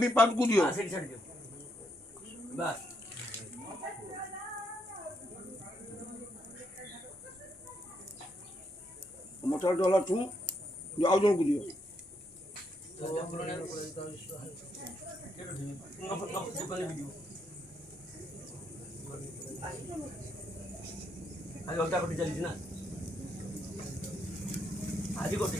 ବି ପାଟକୁ ଦିଅ ସେଇଠି ଛାଡ଼ିଦିଅ ବାସ୍ ମଟର ଡଲାଠୁ ଆଉ ଜଣକୁ ଦିଅ ଆଜି ଅଲଗା ଗୋଟେ ଚାଲିଛି ନା ଆଜି ଗୋଟେ